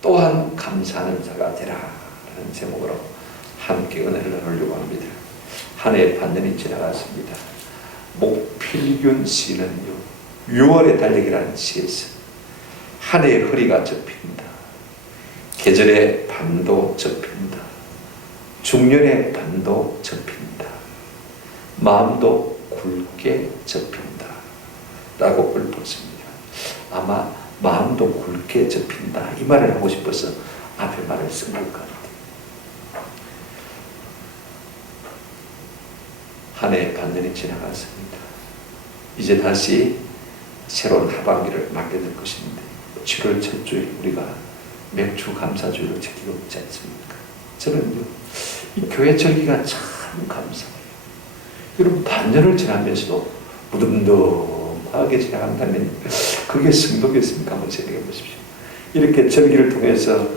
또한 감사하는 자가 되라 라는 제목으로 함께 은혜를 나누려고 합니다. 한 해 반년이 지나갔습니다. 목필균 시는요 6월의 달력이라는 시에서 한 해의 허리가 접힌다, 계절의 반도 접힌다, 중년의 반도 접힌다, 마음도 굵게 접힌다 라고 읊었습니다. 아마 마음도 굵게 접힌다 이 말을 하고 싶어서 앞에 말을 쓴 것 같아요. 한 해 반년이 지나갔습니다. 이제 다시 새로운 하반기를 맞게 될 것인데 7월 첫 주일 우리가 맥주 감사주일을 지키고 있지 않습니까? 저는요 이 교회 절기가 참 감사해요. 여러분 반년을 지나면서도 무덤덤하게 지나간다면 그게 승도겠습니까? 한번 생각해 보십시오. 이렇게 절기를 통해서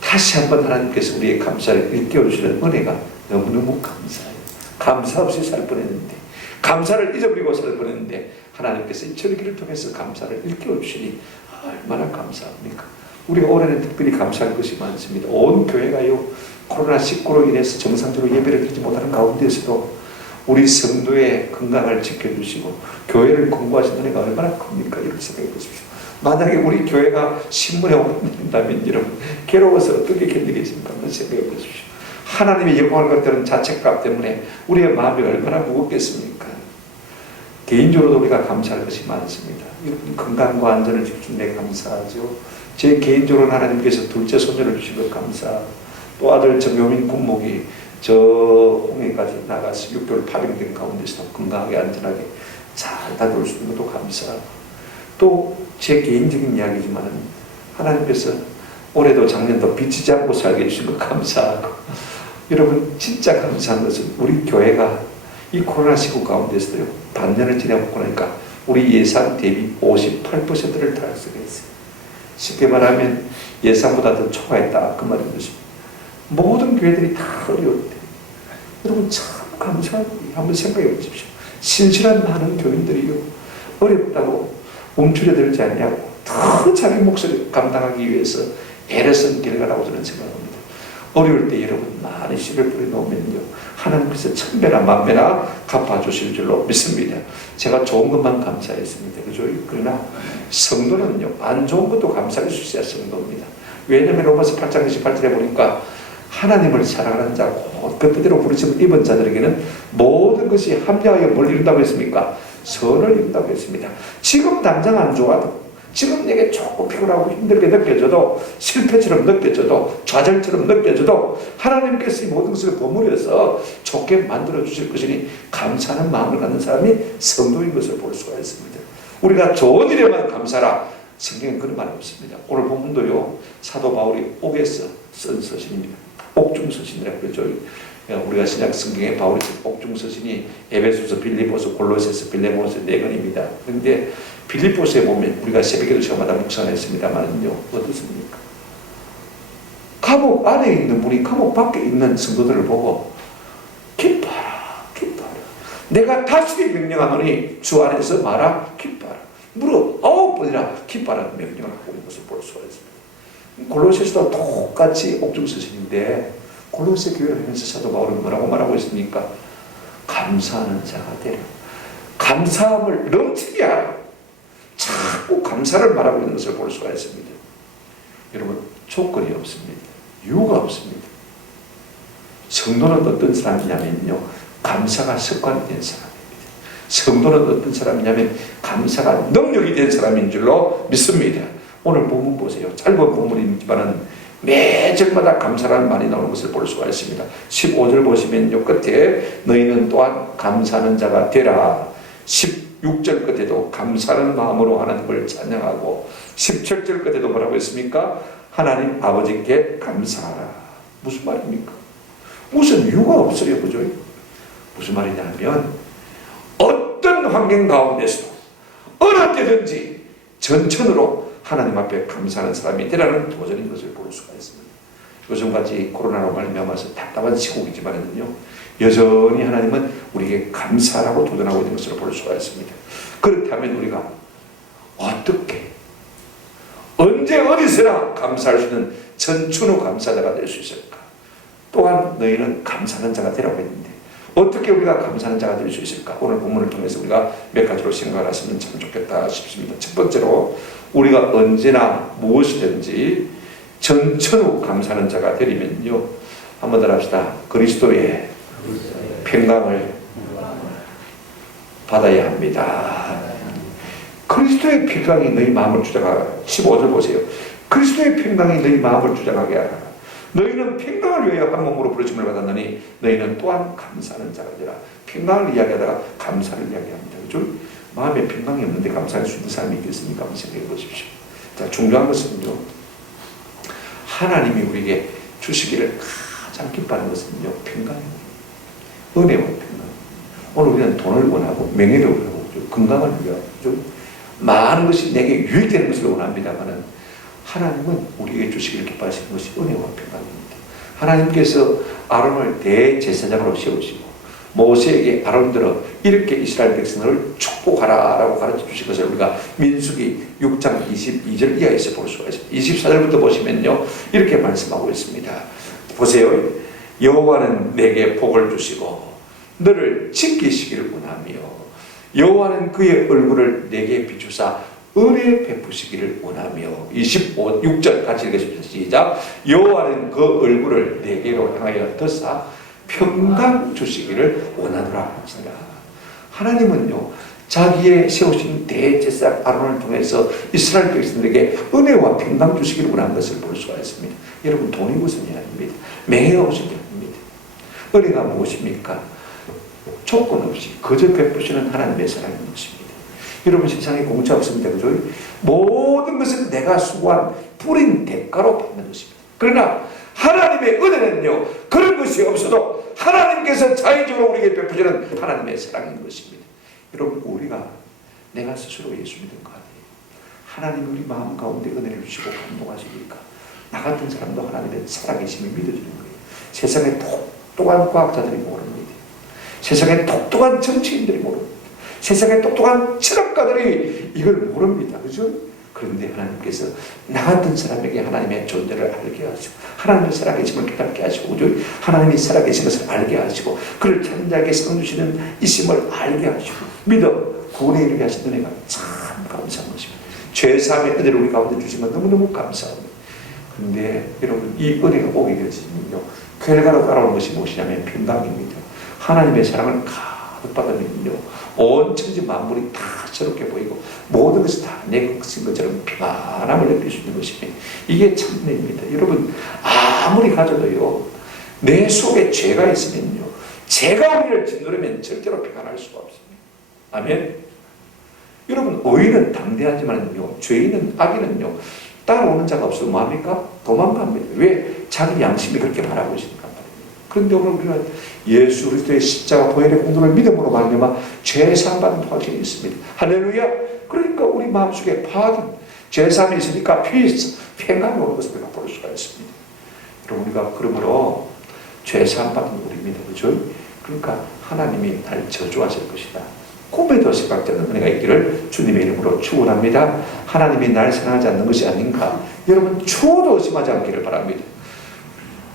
다시 한번 하나님께서 우리의 감사를 일깨워주시는 은혜가 너무너무 감사해요. 감사 없이 살 뻔했는데, 감사를 잊어버리고 살 뻔했는데 하나님께서 이 절기를 통해서 감사를 일깨워주시니 얼마나 감사합니까? 우리가 올해는 특별히 감사할 것이 많습니다. 온 교회가요 코로나19로 인해서 정상적으로 예배를 드리지 못하는 가운데서도 우리 성도의 건강을 지켜주시고 교회를 공부하신 은혜가 얼마나 큽니까? 이렇게 생각해 보십시오. 만약에 우리 교회가 신문에 오른다면 여러분 괴로워서 어떻게 견디겠습니까? 한번 생각해 보십시오. 하나님의 영광을 갖다는 자책감 때문에 우리의 마음이 얼마나 무겁겠습니까? 개인적으로도 우리가 감사할 것이 많습니다. 여러분 건강과 안전을 주신 데 감사하죠. 제 개인적으로 하나님께서 둘째 손녀를 주신 것 감사하고 또 아들 정효민 군목이 저 홍해까지 나가서 6개월 파병된 가운데서도 건강하게 안전하게 잘 다녀올 수 있는 것도 감사하고 또 제 개인적인 이야기지만 하나님께서 올해도 작년도 비치지 않고 살게 해주신 것 감사하고 여러분 진짜 감사한 것은 우리 교회가 이 코로나19 가운데서도요 반년을 지나고 나니까 우리 예산 대비 58%를 달성했어요. 쉽게 말하면 예상보다 더 초과했다 그 말인 것입니다. 모든 교회들이 다 어려웠대. 여러분 참 감사하고 한번 생각해 보십시오. 신실한 많은 교인들이요 어렵다고 움츠려들지 않냐고 더 자기 몫을 감당하기 위해서 애를 쓴 결과라고 저는 생각합니다. 어려울 때 여러분 많은 씨를 뿌려놓으면요 하나님께서 천배나 만배나 갚아주실 줄로 믿습니다. 제가 좋은 것만 감사했습니다. 그죠? 그러나 성도는요 안 좋은 것도 감사할 수 있어야 성도입니다. 왜냐하면 로마서 8장 28절에 보니까 하나님을 사랑하는 자, 곧 그 뜻대로 부르심을 입은 자들에게는 모든 것이 합리하여 뭘 이룬다고 했습니까? 선을 이룬다고 했습니다. 지금 당장 안 좋아도, 지금 내게 조금 피곤하고 힘들게 느껴져도, 실패처럼 느껴져도, 좌절처럼 느껴져도 하나님께서 이 모든 것을 버무려서 좋게 만들어 주실 것이니 감사하는 마음을 갖는 사람이 성도인 것을 볼 수가 있습니다. 우리가 좋은 일에만 감사라. 성경에 그런 말 없습니다. 오늘 본문도요 사도 바울이 옥에서 쓴 서신입니다. 옥중서신이라고 그러죠. 우리가 신약 성경에 바울이 쓴 옥중서신이 에베소서, 빌립보서, 골로새서, 빌레몬서 4권입니다. 그런데 빌립보서에 보면 우리가 새벽에도 저마다 묵상했습니다만요 어떻습니까? 감옥 안에 있는 분이 감옥 밖에 있는 성도들을 보고 기뻐하라 기뻐하라 내가 다스리게 명령하노니 주 안에서 말아 기뻐하라 무릇 9번이나 기뻐하라는 명령을 하고 있는 것을 볼 수가 있습니다. 골로새서도 똑같이 옥중서신인데 골로새 교회를 하면서 사도 바울은 뭐라고 말하고 있습니까? 감사하는 자가 되라. 감사함을 넘치게 하라. 자꾸 감사를 말하고 있는 것을 볼 수가 있습니다. 여러분 조건이 없습니다. 이유가 없습니다. 성도는 어떤 사람이냐면요 감사가 습관이 된 사람입니다. 성도는 어떤 사람이냐면 감사가 능력이 된 사람인 줄로 믿습니다. 오늘 본문 보세요. 짧은 본문이지만 매 절마다 감사라는 말이 나오는 것을 볼 수가 있습니다. 15절 보시면요 끝에 너희는 또한 감사하는 자가 되라. 16절 끝에도 감사하는 마음으로 하나님을 찬양하고 17절 끝에도 뭐라고 했습니까? 하나님 아버지께 감사하라. 무슨 말입니까? 무슨 이유가 없어요. 그죠? 무슨 말이냐면 어떤 환경 가운데서도 어느 때든지 전천으로 하나님 앞에 감사하는 사람이 되라는 도전인 것을 볼 수가 있습니다. 요즘같이 코로나로 말미암아서 답답한 시국이지만요 여전히 하나님은 우리에게 감사라고 도전하고 있는 것을 볼 수가 있습니다. 그렇다면 우리가 어떻게 언제 어디서나 감사할 수 있는 전춘후 감사자가 될 수 있을까? 또한 너희는 감사하는 자가 되라고 했는데 어떻게 우리가 감사하는 자가 될 수 있을까? 오늘 본문을 통해서 우리가 몇 가지로 생각을 하시면 참 좋겠다 싶습니다. 첫 번째로 우리가 언제나 무엇이든지 전천후 감사하는 자가 되려면요, 한번 더 합시다. 그리스도의 평강을 받아야 합니다. 그리스도의 평강이 너희 마음을 주장하라. 15절 보세요. 그리스도의 평강이 너희 마음을 주장하게 하라. 너희는 평강을 위하여 한 몸으로 부르심을 받았느니 너희는 또한 감사하는 자가 되라. 평강을 이야기하다가 감사를 이야기합니다. 그죠? 마음에 평강이 없는데 감사할 수 있는 사람이 있겠습니까? 한번 생각해 보십시오. 자, 중요한 것은요, 하나님이 우리에게 주시기를 가장 기뻐하는 것은요, 평강입니다. 은혜와 평강. 오늘 우리는 돈을 원하고 명예를 원하고 건강을 위하고 많은 것이 내게 유익되는 것을 원합니다만은 하나님은 우리에게 주시기를 기뻐하시는 것이 은혜와 평강입니다. 하나님께서 아론을 대제사장으로 세우시고 모세에게 아론들어 이렇게 이스라엘 백성을 축복하라 라고 가르쳐 주신 것을 우리가 민수기 6장 22절 이하에서 볼 수가 있습니다. 24절부터 보시면요, 이렇게 말씀하고 있습니다. 보세요. 여호와는 내게 복을 주시고 너를 지키시기를 원하며 여호와는 그의 얼굴을 내게 비추사 은혜 베푸시기를 원하며 6절 같이 읽겠습니다. 시작. 여호와는 그 얼굴을 내게로 향하여 드사 평강 주시기를 원하노라 하시니라. 하나님은요, 자기의 세우신 대제사장 아론을 통해서 이스라엘 백성들에게 은혜와 평강 주시기를 원하는 것을 볼 수가 있습니다. 여러분, 돈이 우선이 아닙니다. 명예가 우선이 아닙니다. 은혜가 무엇입니까? 조건 없이 거저 베푸시는 하나님의 사랑인 것입니다. 여러분, 세상에 공짜 없습니다. 그죠? 모든 것은 내가 수고한 뿌린 대가로 받는 것입니다. 그러나 하나님의 은혜는요, 그런 것이 없어도 하나님께서 자의적으로 우리에게 베푸시는 하나님의 사랑인 것입니다. 여러분, 우리가 내가 스스로 예수 믿은 거 아니에요. 하나님이 우리 마음 가운데 은혜를 주시고 감동하시니까 나 같은 사람도 하나님의 살아계심을 믿어주는 거예요. 세상에 똑똑한 과학자들이 모릅니다. 세상에 똑똑한 정치인들이 모릅니다. 세상에 똑똑한 철학가들이 이걸 모릅니다. 그죠? 그런데 하나님께서 나 같은 사람에게 하나님의 존재를 알게 하시고 하나님의 살아계심을 깨닫게 하시고 그죠? 하나님이 살아계신 것을 알게 하시고 그를 찾는 자에게 상 주시는 이심을 알게 하시고 믿어 구원에 이르게 하신 은혜가 참 감사한 것입니다. 죄사함의 은혜를 우리 가운데 주신 건 너무너무 감사합니다. 그런데 여러분, 이 은혜가 오게 되어지면요, 결과로 따라오는 것이 무엇이냐면 평강입니다. 하나님의 사랑을 가득 받으면요, 온 천지 만물이 다 새롭게 보이고 모든 것이 다 내 것인 것처럼 평안함을 느낄 수 있는 것입니다. 이게 참내입니다. 여러분, 아무리 가져도요, 내 속에 죄가 있으면요, 죄가 우리를 짓누르면 절대로 평안할 수가 없습니다. 아멘. 여러분, 의인은 담대하지만요, 죄인은 악인은요, 따라오는 자가 없어도 뭐합니까? 도망갑니다. 왜? 자기 양심이 그렇게 말하고 있으니까 말입니다. 그런데 오늘 우리는 예수 그리스도의 십자가 보혈의 공로를 믿음으로 말미암아 죄 사함 받는 확신이 있습니다. 할렐루야. 그러니까 우리 마음속에 받은 죄 사함이 있으니까 피스 평강이 오는 것을 우리가 볼 수가 있습니다. 여러분, 우리가 그러므로 죄 사함 받은 우리입니다. 그렇죠? 그러니까 하나님이 날 저주하실 것이다. 꿈에도 생각지 않는 은혜가 있기를 주님의 이름으로 축원합니다. 하나님이 날 사랑하지 않는 것이 아닌가? 여러분, 추호도 의심하지 않기를 바랍니다.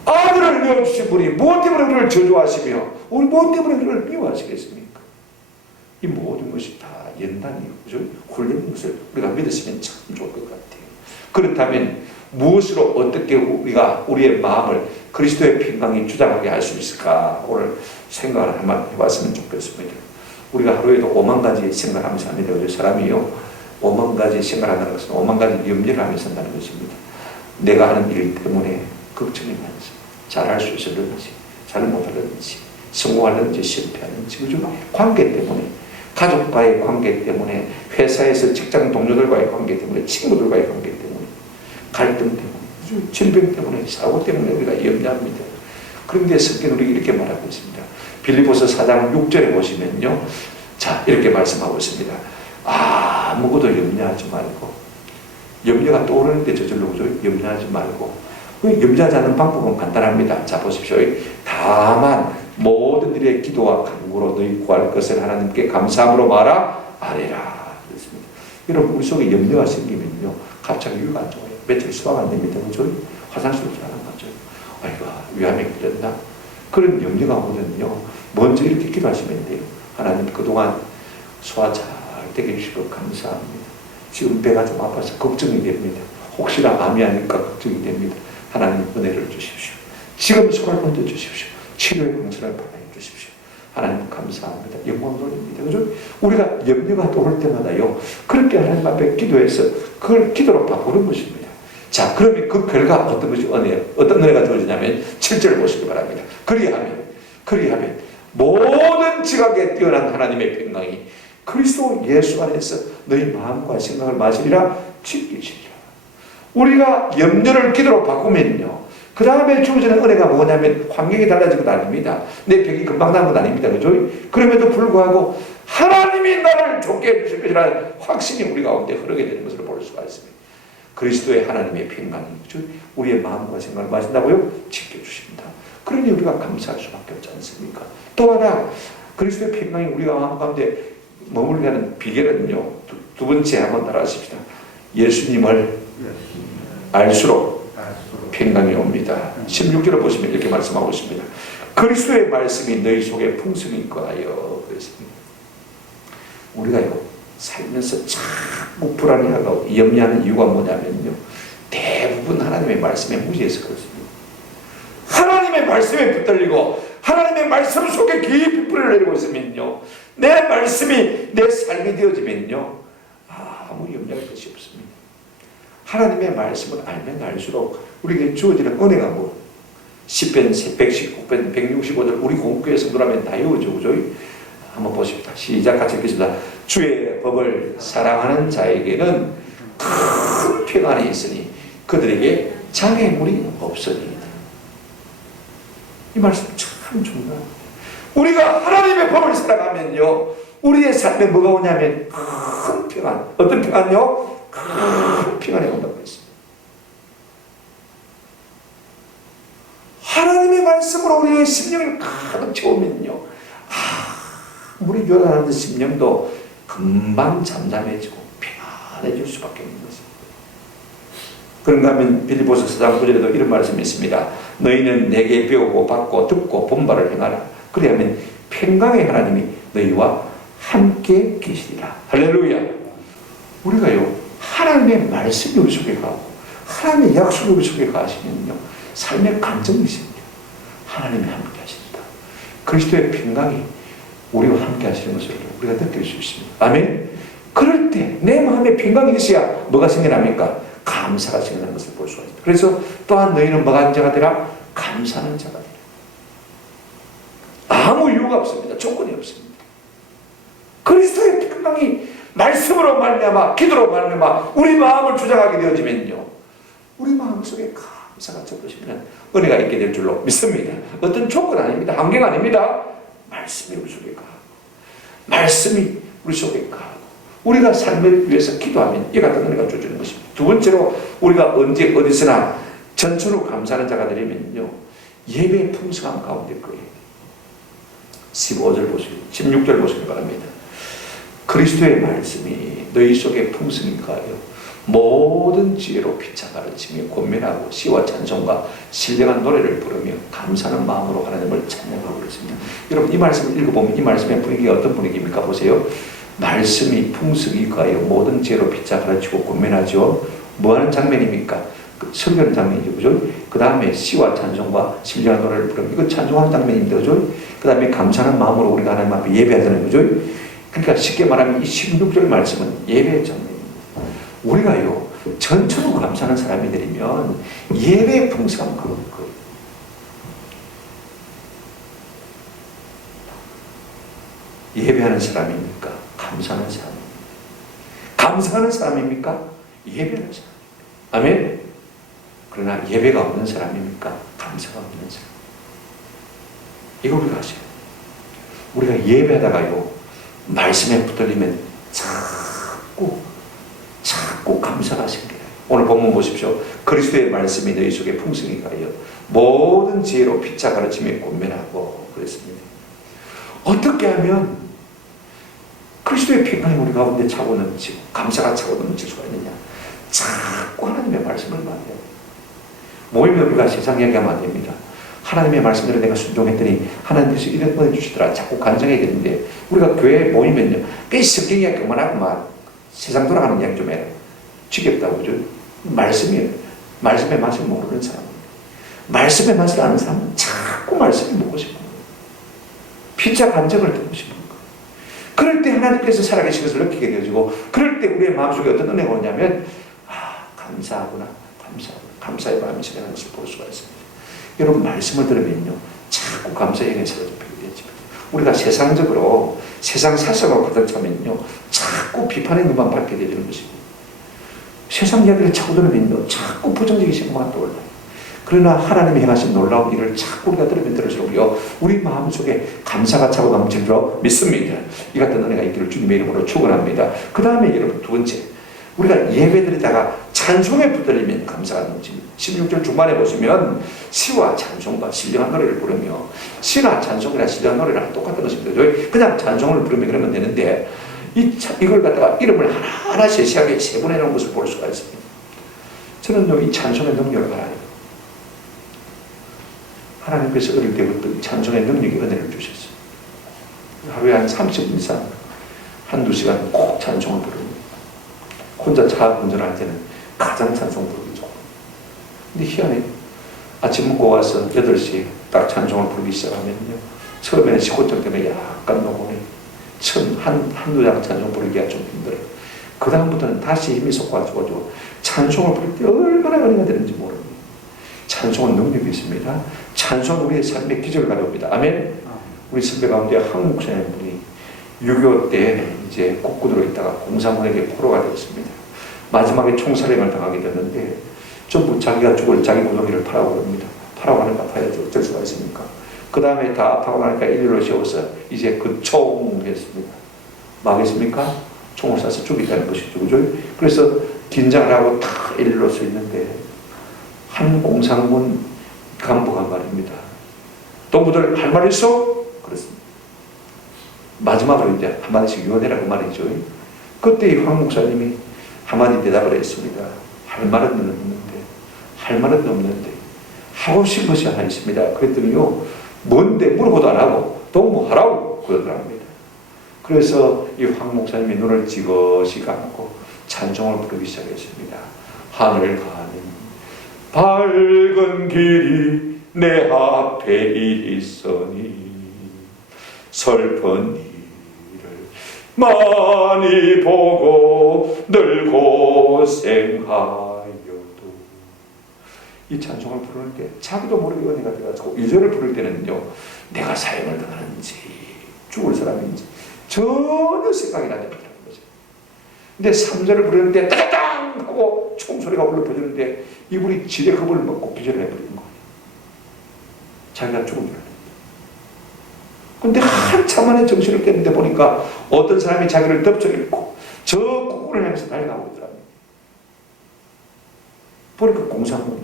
아들을 내어주신 분이 무엇 때문에 우리를 저주하시며 우리 무엇 때문에 우리를 미워하시겠습니까? 이 모든 것이 다 연단이고 훈련인 것을 우리가 믿으시면 참 좋을 것 같아요. 그렇다면 무엇으로 어떻게 우리가 우리의 마음을 그리스도의 평강이 주장하게 할 수 있을까? 오늘 생각을 한번 해봤으면 좋겠습니다. 우리가 하루에도 5만 가지 생각하면서 합니다. 사람이요, 5만 가지 생각한다는 것은 5만 가지 염려를 하면서 한다는 것입니다. 내가 하는 일 때문에 걱정이 많지. 잘할 수 있을는지, 잘 못하는지, 성공하는지, 실패하는지, 그죠? 관계 때문에, 가족과의 관계 때문에, 회사에서 직장 동료들과의 관계 때문에, 친구들과의 관계 때문에, 갈등 때문에, 그죠? 질병 때문에, 사고 때문에 우리가 염려합니다. 그런데 성경은 우리 이렇게 말하고 있습니다. 빌립보서 4장 6절에 보시면요, 자, 이렇게 말씀하고 있습니다. 아무것도 염려하지 말고, 염려가 떠오르는데 저절로 그죠? 염려하지 말고, 염려하지 않는 방법은 간단합니다. 자, 보십시오. 다만 모든 일의 기도와 간구로 너희 구할 것을 하나님께 감사함으로 말하 아뢰라. 그렇습니다. 여러분, 우리 속에 염려가 생기면요, 갑자기 위가 안 좋아요. 며칠 수학 안 됩니다. 그죠? 화장실로 잘안 가죠. 아이고, 위암에 걸렸나? 그런 염려가 오면요, 먼저 이렇게 기도하시면 돼요. 하나님, 그동안 소화 잘 되게 해주시고 감사합니다. 지금 배가 좀 아파서 걱정이 됩니다. 혹시나 암이 아닐까 걱정이 됩니다. 하나님, 은혜를 주십시오. 지금 손을 얹어 주십시오. 치료의 방선을 받아 주십시오. 하나님, 감사합니다. 영광 돌립니다. 그죠? 우리가 염려가 올 때마다요, 그렇게 하나님 앞에 기도해서 그걸 기도로 바꾸는 것입니다. 자, 그러면 그 결과 어떤 것이 어떤 은혜가 주어지냐면 7절 보시기 바랍니다. 그리하면 모든 지각에 뛰어난 하나님의 평강이 그리스도 예수 안에서 너희 마음과 생각을 마시리라 지키시리라. 우리가 염려를 기도로 바꾸면요, 그 다음에 주어지는 은혜가 뭐냐면 환경이 달라진 건 아닙니다. 내 병이 금방 나은 건 아닙니다. 그죠? 그럼에도 불구하고 하나님이 나를 좋게 해주실 것이라는 확신이 우리 가운데 흐르게 되는 것을 볼 수가 있습니다. 그리스도의 하나님의 평강이 우리의 마음과 생각을 마신다고요? 지켜주십니다. 그러니 우리가 감사할 수밖에 없지 않습니까? 또 하나, 그리스도의 평강이 우리가 마음 가운데 머물게 하는 비결은요, 두 번째 한번 따라하십시다. 예수님을 알수록 평강이 옵니다. 16절을 보시면 이렇게 말씀하고 있습니다. 그리스도의 말씀이 너희 속에 풍성히 거하여. 그랬습니다. 우리가요, 살면서 자꾸 불안해하고 염려하는 이유가 뭐냐면요, 대부분 하나님의 말씀에 무지해서 그렇습니다. 하나님의 말씀에 붙들리고 하나님의 말씀 속에 깊이 뿌리를 내리고 있으면요, 내 말씀이 내 삶이 되어지면요, 아무 염려할 것이 없습니다. 하나님의 말씀을 알면 알수록 우리에게 주어지는 은혜가 뭐 10편, 119편, 165절 우리 공교회 성도라면 다 외우죠. 그죠? 한번 보십시다. 시작. 같이 읽겠습니다. 주의 법을 사랑하는 자에게는 큰 평안이 있으니 그들에게 장애물이 없으니. 이 말씀 참 중요합니다. 우리가 하나님의 법을 사랑하면요, 우리의 삶에 뭐가 오냐면 큰 평안. 어떤 평안요? 큰 평안이 온다고 했습니다. 하나님의 말씀으로 우리의 심령을 가득 채우면요, 우리 요단한 심령도 금방 잠잠해지고 평안해질 수밖에 없는 것입니다. 그런가 하면 빌립보서 4장 9절에도 이런 말씀이 있습니다. 너희는 내게 배우고 받고 듣고 본 바를 행하라. 그리하면 평강의 하나님이 너희와 함께 계시리라. 할렐루야. 우리가요, 하나님의 말씀이 우리 속에 가고 하나님의 약속이 우리 속에 가시면요, 삶의 감정이 있습니다. 하나님이 함께 하십니다. 그리스도의 평강이 우리와 함께 하시는 것을 우리가 느낄 수 있습니다. 아멘. 그럴 때 내 마음에 평강이 있어야 뭐가 생겨납니까? 감사가 생겨나는 것을 볼 수가 있습니다. 그래서 또한 너희는 뭐가 하는 자가 되라? 감사하는 자가 되라. 아무 이유가 없습니다. 조건이 없습니다. 그리스도의 평강이 말씀으로 말미암아 기도로 말미암아 우리 마음을 주장하게 되어지면요, 우리 마음속에 감사가 접어지면 은혜가 있게 될 줄로 믿습니다. 어떤 조건 아닙니다. 한계가 아닙니다. 말씀이 우리 속에 가고 말씀이 우리 속에 가고 우리가 삶을 위해서 기도하면 이 같은 은혜가 주어지는 것입니다. 두 번째로, 우리가 언제 어디서나 전천후 감사하는 자가 되려면요, 예배의 풍성함 가운데 거예요. 15절 보시고 16절 보시기 바랍니다. 그리스도의 말씀이 너희 속에 풍성히 가하여 모든 지혜로 피차 가르치며 권면하고 시와 찬송과 신령한 노래를 부르며 감사하는 마음으로 하나님을 찬양하고 있습니다. 여러분, 이 말씀을 읽어보면 이 말씀의 분위기가 어떤 분위기입니까? 보세요. 말씀이 풍성히 가하여 모든 지혜로 피차 가르치고 권면하죠. 뭐하는 장면입니까? 설교하는 장면이죠. 그죠? 그 다음에 시와 찬송과 신령한 노래를 부르며, 이거 찬송하는 장면입니다. 그죠? 그 다음에 감사하는 마음으로 우리가 하나님 앞에 예배하잖아요. 그죠? 그러니까 쉽게 말하면 이 16절 말씀은 예배의 장면입니다. 우리가요, 전처럼 감사하는 사람이 되면 예배의 풍성함 가운데 거예요. 예배하는 사람입니까? 감사하는 사람입니까? 감사하는 사람입니까? 예배하는 사람입니까? 아멘? 그러나 예배가 없는 사람입니까? 감사가 없는 사람. 이거 우리가 아셔요. 우리가 예배하다가요, 말씀에 붙들리면 자꾸 감사가 생겨요. 오늘 본문 보십시오. 그리스도의 말씀이 너희 속에 풍성히 가하여 모든 지혜로 피차 가르치며 권면하고 그랬습니다. 어떻게 하면 그리스도의 평강이 우리 가운데 차고 넘치고 감사가 차고 넘칠 수가 있느냐? 자꾸 하나님의 말씀을 말해요. 모이면 우리가 세상 이야기하면 안 됩니다. 하나님의 말씀대로 내가 순종했더니 하나님께서 이런 거 해주시더라. 자꾸 간증해야겠는데, 우리가 교회에 모이면요, 꽤 성경 이야기 그만하고 막 세상 돌아가는 이야기 좀 해라. 지겹다고. 그죠? 말씀의 맛을 모르는 사람, 말씀의 맛을 아는 사람은 자꾸 말씀이 먹고 싶은 거예요. 피자 간증을 듣고 싶은 거예요. 그럴 때 하나님께서 살아계신 것을 느끼게 되어지고, 그럴 때 우리의 마음속에 어떤 은혜가 오냐면, 감사하구나, 감사의 마음이 지나가는 것을 볼 수가 있습니다. 여러분, 말씀을 들으면요, 자꾸 감사의 영이 사라지게 되죠. 우리가 세상적으로 세상 사상으로 가득 차면요, 자꾸 비판의 눈만 밟게 되는 것이고, 세상 이야기를 자꾸 들으면요, 자꾸 부정적인 생각만 떠올라요. 그러나 하나님이 행하신 놀라운 일을 자꾸 우리가 들으면 들을수록요, 우리 마음속에 감사가 차고 넘칠 줄 믿습니다. 이 같은 은혜가 있기를 주님의 이름으로 축원합니다. 그 다음에 여러분, 두 번째, 우리가 예배드리다가 찬송에 붙들리면 감사가 넘칩니다. 16절 중반에 보시면 시와 찬송과 신령한 노래를 부르며, 시나 찬송이나 신령한 노래랑 똑같은 것입니다. 그냥 찬송을 부르면 그러면 되는데, 이걸 갖다가 이름을 하나하나 세세하게 세분해 놓은 것을 볼 수가 있습니다. 저는요, 이 찬송의 능력을 알아요. 하나님께서 어릴 때부터 찬송의 능력이 은혜를 주셨어요. 하루에 한 30분 이상, 한두 시간 꼭 찬송을 부릅니다. 혼자 차 운전할 때는 가장 찬송 부르기 좋고. 근데 희한해. 아침 먹고 와서 8시에 딱 찬송을 부르기 시작하면요, 처음에는 식고증 때문에 약간 녹음해. 한두 장 찬송 부르기가 좀 힘들어요. 그 다음부터는 다시 힘이 솟아가지고 찬송을 부를 때 얼마나 은혜가 되는지 모릅니다. 찬송은 능력이 있습니다. 찬송은 우리의 삶의 기적을 가져옵니다. 아멘. 우리 선배 가운데 한국 목사님분이 6.25 때 이제 국군으로 있다가 공산군에게 포로가 되었습니다. 마지막에 총살림을 당하게 됐는데, 전부 자기가 죽을 자기 구덩이를 파라고 합니다. 파라고 하니까 파야죠. 어쩔 수가 있습니까? 그 다음에 다 아파고 나니까 일일로 세워서 이제 그 총했습니다. 막겠습니까? 총을 쏴서 죽이다는 것이죠. 그죠? 그래서 긴장을 하고 다 일일로 서 있는데, 한 공산군 간부가 말입니다. 동무들 할 말 있어? 그렇습니다. 마지막으로 이제 한마디씩 유언해라고 말이죠. 그때 황 목사님이 한마디 대답을 했습니다. 할 말은 없는데 하고 싶은 것이 하나 있습니다. 그랬더니요, 뭔데 물어보도 안 하고 동무하라고 그러더랍니다. 그래서 이 황 목사님이 눈을 지그시 감고 찬송을 부르기 시작했습니다. 하늘 가는 밝은 길이 내 앞에 있으니 슬픈 일을 많이 보고 늘 고생하여도. 이 찬송을 부를 때 자기도 모르게 은혜가 돼가지고 1절을 부를 때는요, 내가 사형을 당하는지 죽을 사람인지 전혀 생각이 나지 않더라는 거죠. 근데 3절을 부르는데 따당 하고 총소리가 울려 퍼지는데 이분이 지뢰 겁을 먹고 기절을 해버린 거예요. 자기가 죽은 줄 알았는데. 근데 한참 만에 정신을 깼는데 보니까 어떤 사람이 자기를 덮쳐 읽고 저 국군을 향해서 달려가고 있더랍니다. 보니까 공산군이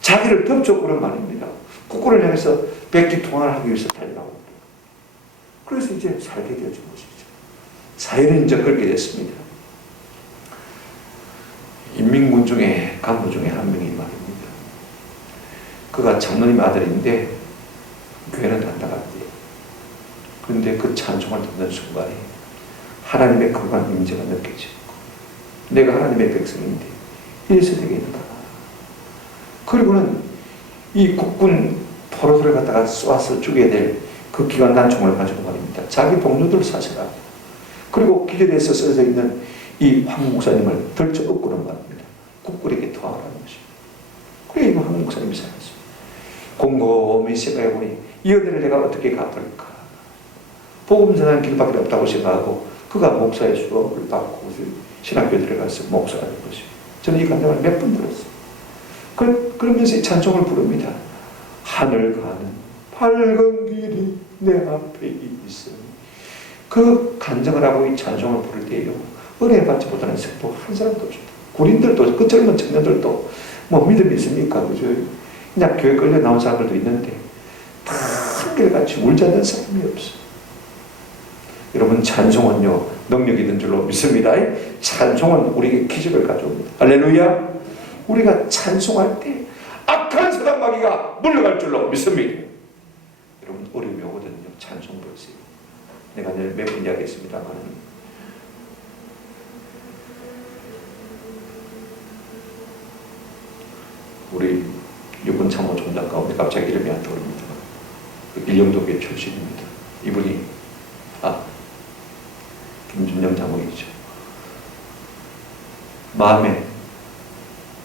자기를 덮쳐 그런 말입니다. 국군을 향해서 백기통화를 하기 위해서 달려가고 있더랍니다. 그래서 이제 살게 되어진 것이죠. 사회는 이제 그렇게 됐습니다. 인민군 중에 간부 중에 한 명이 말입니다. 그가 장로님 아들인데 교회는 안 나갔대요. 그런데 그 찬송을 듣는 순간에 하나님의 거룩한 임재가 느껴지고, 내가 하나님의 백성인데 이래서 되겠는가. 그리고는 이 국군 포로들을 갖다가 쏴서 죽여야 될 그 기관 단총을 가지고 말입니다. 자기 동료들을 사살하고, 그리고 기절해서 써져 있는 이 황 목사님을 덜쳐 업고는 말입니다. 국군에게 토하라는 것입니다. 그래, 이거 황 목사님이 살았습니다. 곰곰이 생각해보니 이 은혜를 내가 어떻게 갚을까. 복음 전하는 길밖에 없다고 생각하고 그가 목사의 수업을 받고 신학교에 들어가서 목사가 된 것입니다. 저는 이 감정을 몇 번 들었어요. 그러면서 이 찬송을 부릅니다. 하늘 가는 밝은 길이 내 앞에 있으니. 그 간증을 하고 이 찬송을 부를 때요, 은혜 받지 못하는 성도 한 사람도 없습니다. 군인들도, 그 젊은 청년들도 뭐 믿음이 있습니까? 그죠? 그냥 교회 끌려 나온 사람들도 있는데 다 한결같이 울지 않는 사람이 없어요. 여러분, 찬송은요, 능력이 있는 줄로 믿습니다. 찬송은 우리에게 기적을 가져옵니다. 할렐루야. 우리가 찬송할 때 마귀가 물러갈 줄로 믿습니다. 여러분 어려움이 오거든요. 찬송 부르세요. 내가 늘 몇 번 이야기했습니다만 우리 육군 참모총장 가운데 갑자기 이름이 안 떠오릅니다. 일용도계 출신입니다. 이분이 김준영 장로이죠. 마음에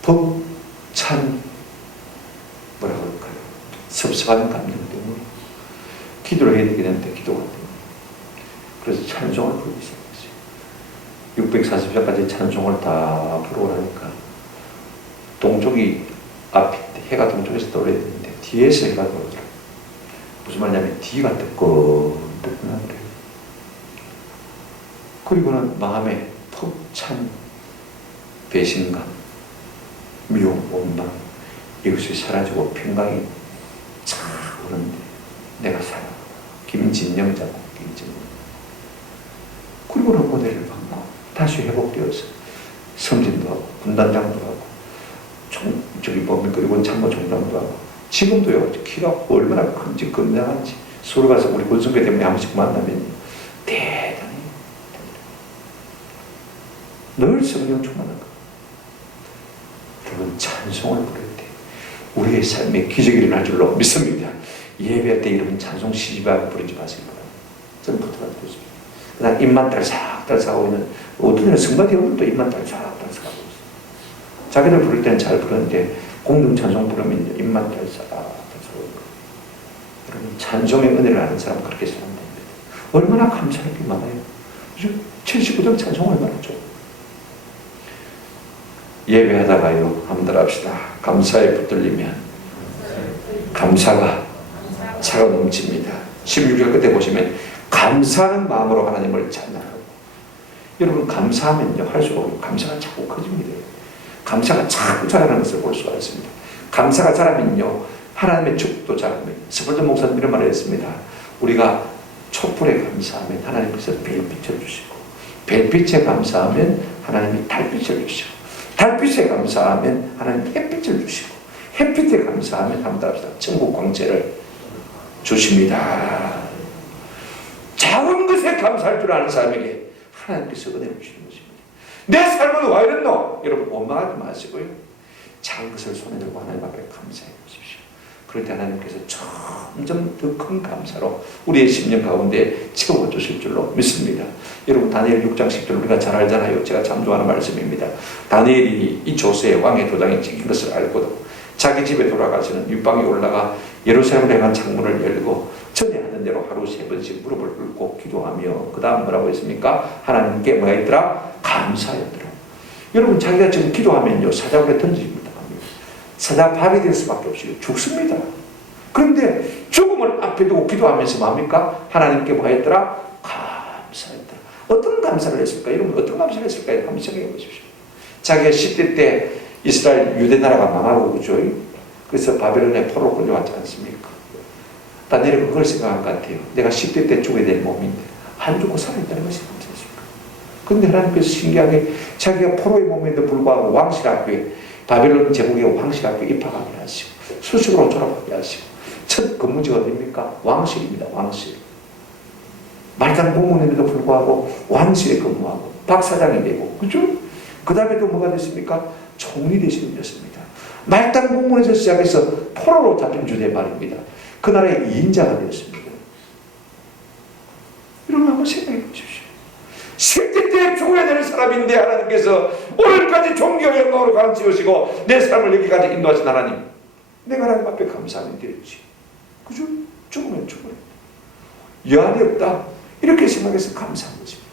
벅찬 뭐라고 할까요? 섭섭한 감정 때문에 기도를 해야 되겠는데 기도가 안 됩니다. 그래서 찬송을 부르기 시작했어요. 640자까지 찬송을 다 부르라니까 동쪽이 앞인데 해가 동쪽에서 떠올려야 되는데 뒤에서 해가 떠오르더라고요. 무슨 말이냐면 뒤가 뜨끈뜨끈한 거예요. 그리고는 마음에 벅찬 배신감, 미움, 원망 이것이 사라지고 평강이 착 오는데 내가 살아. 김진영 작곡, 김진영. 그리고는 모델을 받고 다시 회복되어서 성진도 하고 군단장도 하고 일본 참모총장도 하고 지금도요. 키가 얼마나 큰지 건장한지 서울 가서 우리 군성교 때문에 한 번씩 만나면 대단히 늘 성령 충만한 거. 여러분 찬송을 부를 때 우리의 삶에 기적이 일어날 줄로 믿습니다. 예배할 때 여러분 찬송 시집하고 부르지 마세요. 저는 부탁드리고 있습니다. 그다음 입만 딸싹딸싹하고 있는 어떤 애는 성가대 오면 또 입만 딸싹딸싹하고 있어요. 자기들 부를 때는 잘 부르는데 공동 찬송 부르면 입만 딸싹딸싹하고 여러분 찬송의 은혜를 아는 사람은 그렇게 살면 됩니다. 얼마나 감사할 게 많아요. 79장 찬송 얼마나 좋아요. 예배하다가요 한번 합시다. 감사에 붙들리면 감사가 차가 넘칩니다. 16절 끝에 보시면 감사하는 마음으로 하나님을 찬양하고 여러분 감사하면요 할수록 감사가 자꾸 커집니다. 감사가 자꾸 자라는 것을 볼 수가 있습니다. 감사가 자라면요 하나님의 축복도 자랍니다. 스펄전 목사님 이런 말을 했습니다. 우리가 촛불에 감사하면 하나님께서 별빛을 주시고 별빛에 감사하면 하나님이 달빛을 주시고 달빛에 감사하면 하나님 햇빛을 주시고 햇빛에 감사하면 한번 합시다. 천국 광채를 주십니다. 작은 것에 감사할 줄 아는 사람에게 하나님께서 은혜를 주시는 것입니다. 내 삶은 왜 이랬노? 여러분 원망하지 마시고요. 작은 것을 손에 들고 하나님 앞에 감사해 보십시오. 그럴 때 하나님께서 점점 더 큰 감사로 우리의 심령 가운데 채워주실 줄로 믿습니다. 여러분 다니엘 6장 10절 우리가 잘 알잖아요. 제가 참 좋아하는 말씀입니다. 다니엘이 이 조세에 왕의 도장이 찍힌 것을 알고도 자기 집에 돌아가서는 윗방에 올라가 예루살렘을 향한 창문을 열고 전에 하는 대로 하루 3번씩 무릎을 꿇고 기도하며 그 다음 뭐라고 했습니까? 하나님께 뭐 했더라? 감사했더라. 여러분 자기가 지금 기도하면요 사자굴에 던집니다. 사자밥이 될 수밖에 없어요. 죽습니다. 그런데 죽음을 앞에 두고 기도하면서 뭡니까? 하나님께 뭐 했더라? 감사했더라. 어떤 감사를 했을까요? 여러분 어떤 감사를 했을까요? 한번 생각해 보십시오. 자기가 10대 때 이스라엘 유대 나라가 망하고 그죠? 그래서 바벨론에 포로로 끌려왔지 않습니까? 다니엘은 그걸 생각한 것 같아요. 내가 10대 때 죽어야 될 몸인데 안 죽고 살아있다는 것이 감사했을까? 그런데 하나님께서 신기하게 자기가 포로의 몸에도 불구하고 왕실 학교에 바벨론 제국의 왕실 학교에 입학하게 하시고 수식으로 졸업하게 하시고 첫 근무지가 어디입니까? 왕실입니다. 왕실. 말단 공무원임에도 불구하고 왕실에 근무하고 박사장이 되고 그죠? 그 다음에 또 뭐가 됐습니까? 총리 되시는 것입니다. 말단 공무원에서 시작해서 포로로 잡힌 주제 말입니다. 그 나라의 2인자가 되었습니다. 여러분 한번 생각해 보십시오. 10대 때 죽어야 되는 사람인데 하나님께서 오늘까지 존귀와 영광으로 가르치시고 내 삶을 여기까지 인도하신 하나님, 내가 하나님 앞에 감사하면 되겠지. 그죠? 죽으면 죽어야 돼. 여한이 없다. 이렇게 생각해서 감사한 것입니다.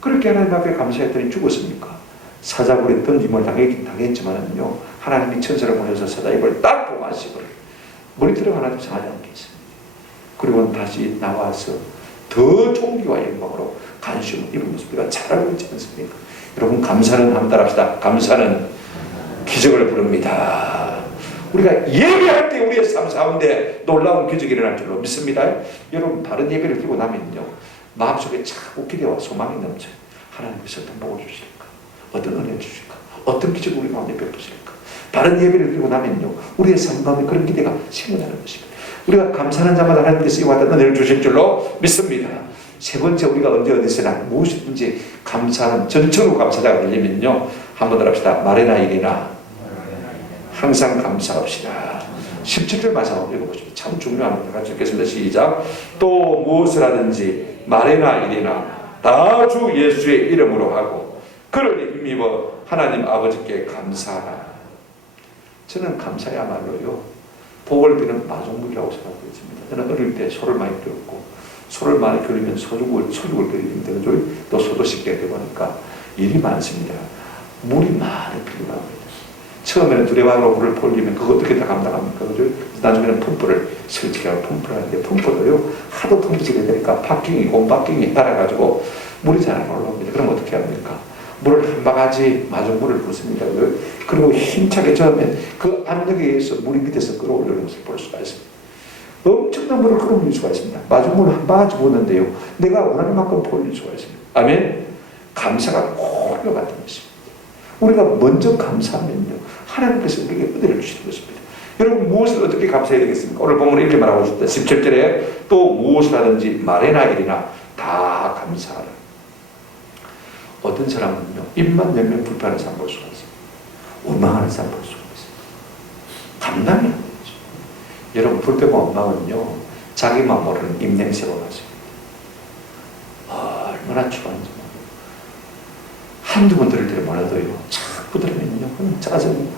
그렇게 하나님 앞에 감사했더니 죽었습니까? 사자굴에 던짐을 당했긴 당했지만은요, 하나님이 천사를 보내서 사자 입을 딱 봉하시고 머리털을 하나도 상하지 않겠습니다. 그리고 다시 나와서 더 존귀와 영광으로 간수를 입은 모습 우리가 잘 알고 있지 않습니까? 여러분 감사는 한번 따라합시다. 감사는 기적을 부릅니다. 우리가 예배할 때 우리의 삶 가운데 놀라운 기적이 일어날 줄로 믿습니다. 여러분 다른 예배를 드리고 나면요 마음속에 자꾸 기대와 소망이 넘쳐요. 하나님께서 어떤 복을 주실까? 어떤 은혜 주실까? 어떤 기적을 우리 가운데 베푸실까? 바른 예배를 드리고 나면요, 우리의 삶 가운데 그런 기대가 생겨나는 것입니다. 우리가 감사하는 자마다 하나님께서 이와 같은 은혜를 주실 줄로 믿습니다. 세 번째, 우리가 언제 어디서나 무엇이든지 감사하는 전적으로 감사자가 되려면요, 한번 더 합시다. 말이나 일이나 항상 감사합시다. 17절 말씀 한번 읽어보십시오. 참 중요합니다. 같이 읽겠습니다. 시작. 또 무엇을 하든지 말이나 일이나 다 주 예수의 이름으로 하고 그를 힘입어 하나님 아버지께 감사하라. 저는 감사야말로요, 복을 비는 마중물이라고 생각하고 있습니다. 저는 어릴 때 소를 많이 키웠고, 소를 많이 키우면 소죽을 끓이면 되죠. 또 소도 씻게 되고 보니까 일이 많습니다. 물이 많이 필요합니다. 처음에는 두레방으로 물을 돌리면 그거 어떻게 다 감당합니까? 그죠? 나중에는 펌프를 설치하고 펌프를 하는데, 펌프도요, 하도 펌프질이 되니까 곰바킹이 따라가지고 물이 잘 안 올라옵니다. 그럼 어떻게 합니까? 물을 한 바가지 마중물을 붓습니다. 그리고 힘차게 저으면 그 압력에 의해서 물이 밑에서 끌어올리는 것을 볼 수가 있습니다. 엄청난 물을 끌어올릴 수가 있습니다. 마중물을 한 바가지 붓는데요, 내가 원하는 만큼 올릴 수가 있습니다. 아멘. 감사가 꼭 같은 것입니다. 우리가 먼저 감사하면요, 하나님께서 우리에게 은혜를 주시는 것입니다. 여러분, 무엇을 어떻게 감사해야 되겠습니까? 오늘 본문은 이렇게 말하고 있습니다. 17절에 또 무엇을 하든지 말이나 일이나 다 감사하라. 어떤 사람은요, 입만 열면 불편한 사람 볼 수가 있습니다. 원망하는 사람 볼 수가 있습니다. 감당이 안 되죠. 여러분, 불평과 원망은요, 자기만 모르는 입냄새와 같습니다. 얼마나 추한지 모르고 한두 번 들을 때를 몰라도요, 자꾸 들으면요, 짜증이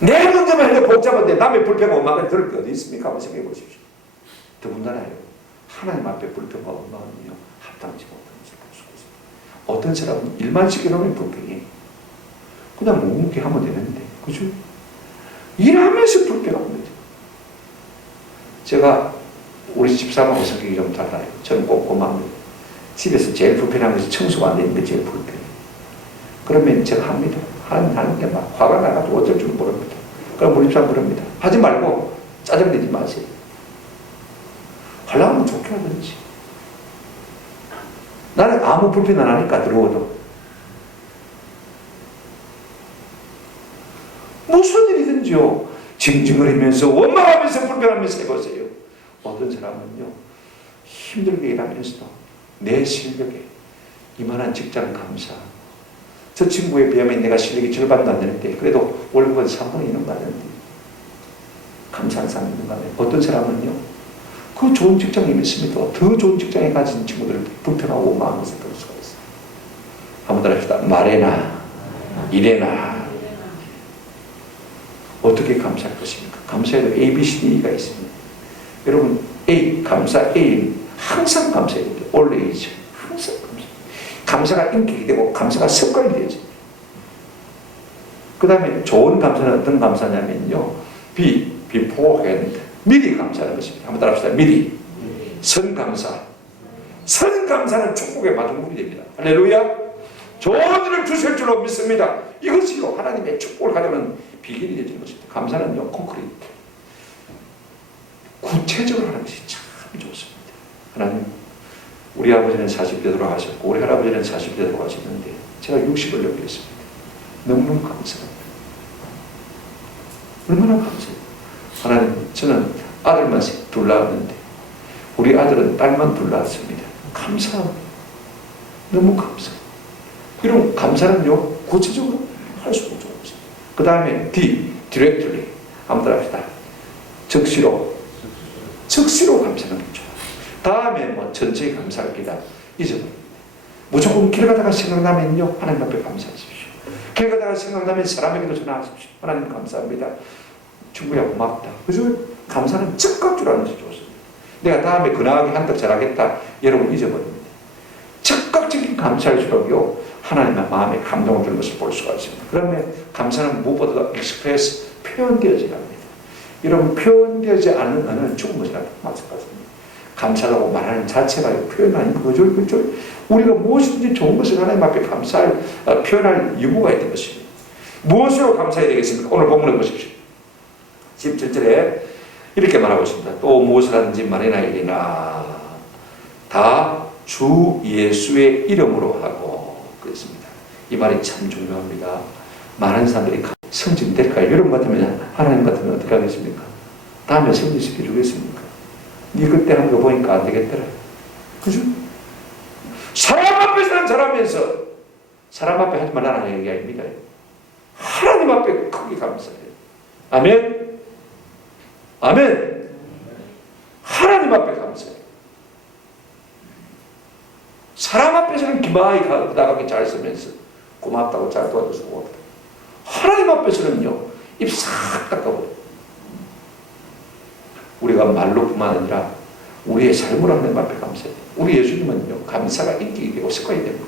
내 문제만 해도 복잡한데 남의 불평과 원망을 들을 게 어디 있습니까? 한번 생각해 보십시오. 더군다나요, 하나님 앞에 불평과 원망은요, 합당치 못한 것을 볼 수가 있습니다. 어떤 사람은 일만 시켜놓으면 불평해. 그냥 묵묵히 하면 되는데, 그죠? 일하면서 불평합니다. 제가 우리 집사람하고 성격이 좀 달라요. 저는 꼼꼼합니다. 집에서 제일 불편한 것이 청소가 안 되는 게 제일 불편해요. 그러면 제가 합니다. 하는 게 막 화가 나가지고 어쩔 줄 모릅니다. 그럼 우리 집사람 그럽니다. 하지 말고 짜증내지 마세요. 하려면 좋게 하든지. 나는 아무 불편 안 하니까 들어오도. 무슨 일이든지요, 징징거리면서 원망하면서 불평하면서 해보세요. 어떤 사람은요, 힘들게 일하면서도 내 실력에 이만한 직장 감사. 저 친구에 비하면 내가 실력이 절반도 안 되는데 그래도 월급은 3분의 1은 받는데 감사한 사람이 있는가 하면, 어떤 사람은요, 그 좋은 직장이 있으면 더 좋은 직장에 가진 친구들을 불평하고 원망하면서 볼 수가 있어요. 한번 더 합시다. 말에나 일에나 어떻게 감사할 것입니까? 감사에도 A, B, C, D가 있습니다. 여러분, A, 감사 A, 항상 감사해야 됩니다. always, 항상 감사. 감사가 인격이 되고 감사가 습관이 되어집니다. 그 다음에 좋은 감사는 어떤 감사냐면요, B, beforehand, 미리 감사하는 것입니다. 한번 따라합시다. 미리. 선감사. 선감사는 축복의 마중물이 됩니다. 할렐루야. 좋은 일을 주실 줄로 믿습니다. 이것이요, 하나님의 축복을 가져오는 비결이 되는 것입니다. 감사는요, 콘크리트. 구체적으로 하는 것이 참 좋습니다. 하나님, 우리 아버지는 40대 돌아가셨고 우리 할아버지는 40대 돌아가셨는데 제가 60을 넘겼습니다. 너무너무 감사합니다. 얼마나 감사해요. 하나님, 저는 아들만 둘 낳았는데 우리 아들은 딸만 둘 낳았습니다. 감사합니다. 너무 감사해요. 이런 감사는요, 구체적으로 할 수 없는 것입니다. 그 다음에 D, directly. 한번 합시다. 적시로 감사하는 거죠. 다음에 뭐 전체에 감사할 기다 잊어버립니다. 무조건 길 가다가 생각나면요, 하나님 앞에 감사하십시오. 길 가다가 생각나면 사람에게도 전화하십시오. 하나님 감사합니다. 친구야 고맙다. 그죠? 감사는 즉각적으로 하는 것이 좋습니다. 내가 다음에 근하게 한턱 잘하겠다, 여러분 잊어버립니다. 즉각적인 감사일수록요, 하나님의 마음에 감동을 주는 것을 볼 수가 있습니다. 그러면 감사는 무엇보다도 익스프레스, 표현되어져야 합니다. 여러분, 표현되지 않는 언어는 죽은 것이라 마찬가지입니다. 감사하다고 말하는 자체가 표현 아닌 거죠. 그렇죠? 우리가 무엇이든지 좋은 것을 하나님 앞에 감사할, 표현할 이유가 있는 것입니다. 무엇으로 감사해야 되겠습니까? 오늘 본문을 보십시오. 17절에 이렇게 말하고 있습니다. 또 무엇을 하든지 말이나 일이나 다 주 예수의 이름으로 하고 그랬습니다. 이 말이 참 중요합니다. 많은 사람들이 성진 될까요? 여러분 같으면, 하나님 같으면 어떻게 하겠습니까? 다음에 성진시켜 주겠습니까? 네 그때 한 거 보니까 안 되겠더라. 그죠? 사람 앞에서는 잘하면서 사람 앞에 하지 말라는 얘기 아닙니다. 하나님 앞에 크게 감사해요. 아멘. 아멘. 하나님 앞에 감사해요. 사람 앞에서는 기마이 나가게 잘 쓰면서 고맙다고 잘 도와줘서 고맙다. 하나님 앞에서는요, 입 싹 닦아버려요. 우리가 말로뿐만 아니라 우리의 삶으로 하나님 앞에 감사해요. 우리 예수님은요, 감사가 인격이 되고 습관이 됩니다.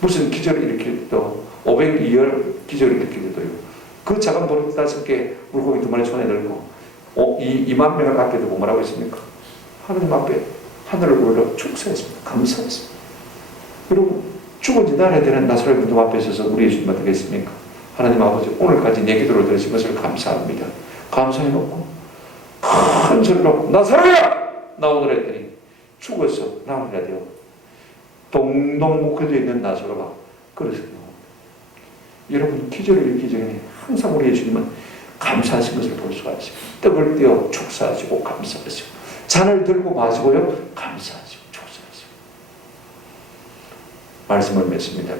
무슨 기적을 일으킬 때도 502열 기적을 일으킬 때도요, 그 작은 돌 5개 물고기 2마리 손에 들고 2만 명을 앞에 두고 뭐라고 했습니까? 하나님 앞에 하늘을 올려 축사했습니다. 감사했습니다. 여러분, 죽은 지 나흘 되는 나사렛 무덤 앞에 서서 우리 예수님 어떻게 했습니까? 하나님 아버지, 오늘까지 내 기도를 들으신 것을 감사합니다. 감사해놓고 큰 소리로 나사렛아! 나오더라 했더니 죽어서 나오리라 되어 동동 묶어져 있는 나사로가 그래서 여러분, 기절을 일으키기 전에 항상 우리 예수님은 감사하신 것을 볼 수가 있습니다. 떡을 떼어 축사하시고 감사하시고, 잔을 들고 마시고요, 감사하시고 축사하시고. 말씀을 맺습니다.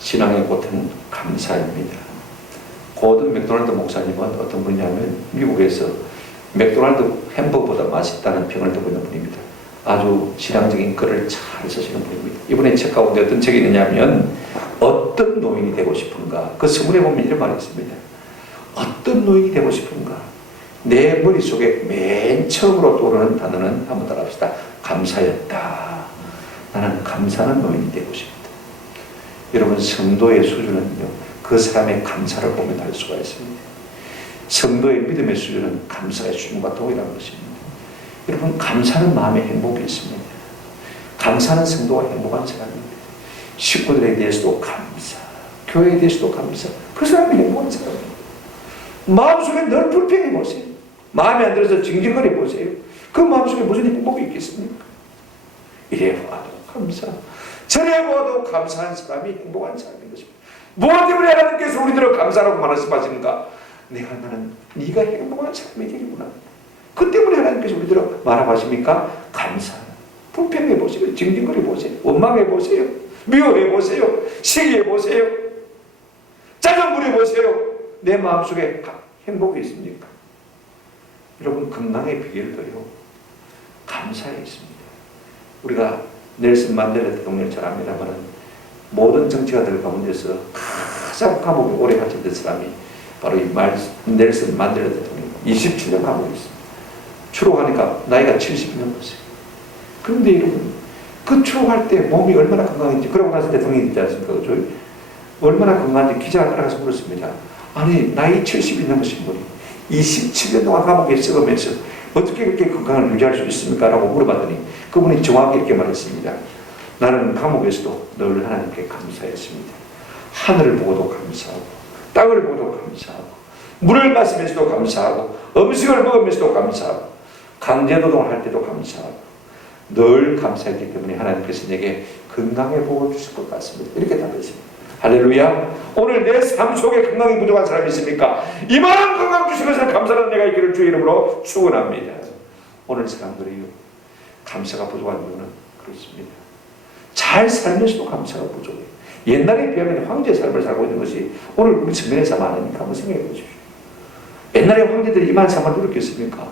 신앙의 꽃은 감사입니다. 고든 맥도날드 목사님은 어떤 분이냐면 미국에서 맥도날드 햄버거보다 맛있다는 평을 듣고 있는 분입니다. 아주 신앙적인 글을 잘 쓰시는 분입니다. 이번에 책 가운데 어떤 책이 있느냐면 어떤 노인이 되고 싶은가, 그 서문에 보면 이런 말이 있습니다. 어떤 노인이 되고 싶은가, 내 머릿속에 맨 처음으로 떠오르는 단어는 한번 따라합시다. 감사였다. 나는 감사하는 노인이 되고 싶다. 여러분, 성도의 수준은요, 그 사람의 감사를 보면 알 수가 있습니다. 성도의 믿음의 수준은 감사의 수준과 동일한 것입니다. 여러분, 감사하는 마음에 행복이 있습니다. 감사하는 성도가 행복한 사람입니다. 식구들에 대해서도 감사, 교회에 대해서도 감사. 그 사람이 행복한 사람입니다. 마음속에 늘 불평해 보세요. 마음에 안 들어서 징징거려 보세요. 그 마음속에 무슨 행복이 있겠습니까? 이래 보아도 감사, 저래 보아도 감사한 사람이 행복한 사람인 것입니다. 무엇 때문에 하나님께서 우리들을 감사라고 말씀하시는가? 나는 네가 행복한 사람이 되겠구나. 그 때문에 하나님께서 우리들을 말하십니까? 감사. 불평해 보세요. 징징거려 보세요. 원망해 보세요. 미워해 보세요. 시기해 보세요. 짜증 부려 보세요. 내 마음속에 행복이 있습니까? 여러분, 건강의 비결도요, 감사에 있습니다. 우리가 넬슨 만델라 대통령을 잘 압니다만 모든 정치가들 가운데서 가장 감옥에 오래 갇혔던 사람이 바로 이 넬슨 만델라 대통령. 27년 감옥에 있습니다. 추록하니까 나이가 70이 넘었어요. 그런데 여러분, 그 추록할 때 몸이 얼마나 건강했지. 그러고 나서 대통령이 되지 않습니까? 그렇죠? 얼마나 건강한지 기자가 따라가서 물었습니다. 아니, 나이 70이 넘으신 분이 27년 동안 감옥에 썩으면서 어떻게 그렇게 건강을 유지할 수 있습니까? 라고 물어봤더니 그분이 정확히 이렇게 말했습니다. 나는 감옥에서도 늘 하나님께 감사했습니다. 하늘을 보고도 감사하고, 땅을 보고도 감사하고, 물을 마시면서도 감사하고, 음식을 먹으면서도 감사하고, 강제노동을 할 때도 감사하고, 늘 감사했기 때문에 하나님께서 내게 건강의 복을 주실 것 같습니다. 이렇게 답했습니다. 할렐루야. 오늘 내 삶 속에 건강이 부족한 사람이 있습니까? 이만한 건강 주신 것을 감사하는 내가 있기를 주의 이름으로 축원합니다. 오늘 사람들이요, 감사가 부족한 이유는 그렇습니다. 잘 살면서도 감사가 부족해요. 옛날에 비하면 황제의 삶을 살고 있는 것이 오늘 우리 측면에서 많으니까 한번 생각해 보십시오. 옛날에 황제들이 이만 삶을 누렸겠습니까?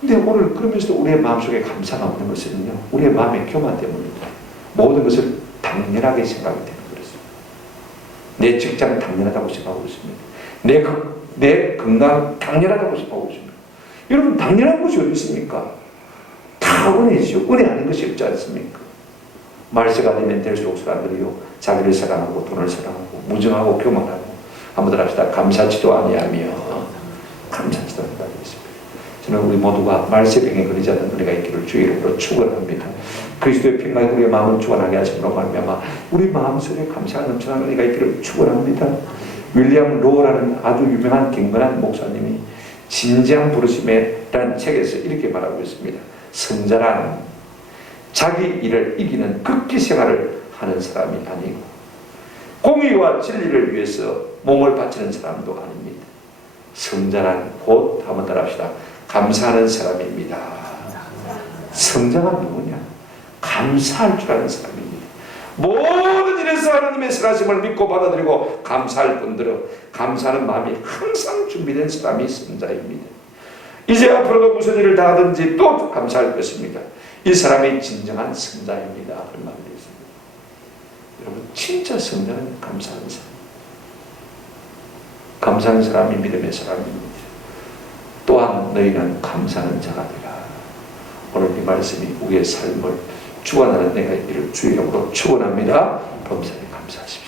근데 오늘 그러면서도 우리의 마음속에 감사가 없는 것은요, 우리의 마음의 교만 때문입니다. 모든 것을 당연하게 생각이 되는 것입니다. 내 직장 당연하다고 생각하고 있습니다. 내 건강 당연하다고 생각하고 있습니다. 여러분, 당연한 것이 어디 있습니까? 다 은혜죠. 은혜 아닌 것이 없지 않습니까? 말세가 되면 될수록 사람들이요, 자기를 사랑하고 돈을 사랑하고 무정하고 교만하고 한번 더 합시다. 감사치도 아니하며 감사치도 아니하겠습니다. 저는 우리 모두가 말세병에 걸리지 않는 은혜가 있기를 주의 이름으로 축원합니다. 그리스도의 평강이 우리의 마음을 주관하게 하심으로 말미암아 우리 마음속에 감사가 넘쳐나는 은혜가 있기를 축원합니다. 윌리엄 로우라는 아주 유명한 경건한 목사님이 진지한 부르심에라는 책에서 이렇게 말하고 있습니다. 성자란 자기 일을 이기는 극기 생활을 하는 사람이 아니고 공의와 진리를 위해서 몸을 바치는 사람도 아닙니다. 성자는 곧 한번 따라합시다. 감사하는 사람입니다. 성자가 누구냐? 감사할 줄 아는 사람입니다. 모든 일에서 하나님의 선하심을 믿고 받아들이고 감사할 분들은 감사하는 마음이 항상 준비된 사람이 성자입니다. 이제 앞으로도 무슨 일을 다 하든지 또 감사할 것입니다. 이 사람이 진정한 성자입니다. 그런 말이 있습니다. 여러분, 진짜 성자는 감사하는 사람. 감사하는 사람이 믿음의 사람입니다. 또한 너희는 감사하는 자가 되라. 오늘 이 말씀이 우리의 삶을 주관하는 내가 있기를 주의 이름으로 축원합니다. 범사에 감사하십시오.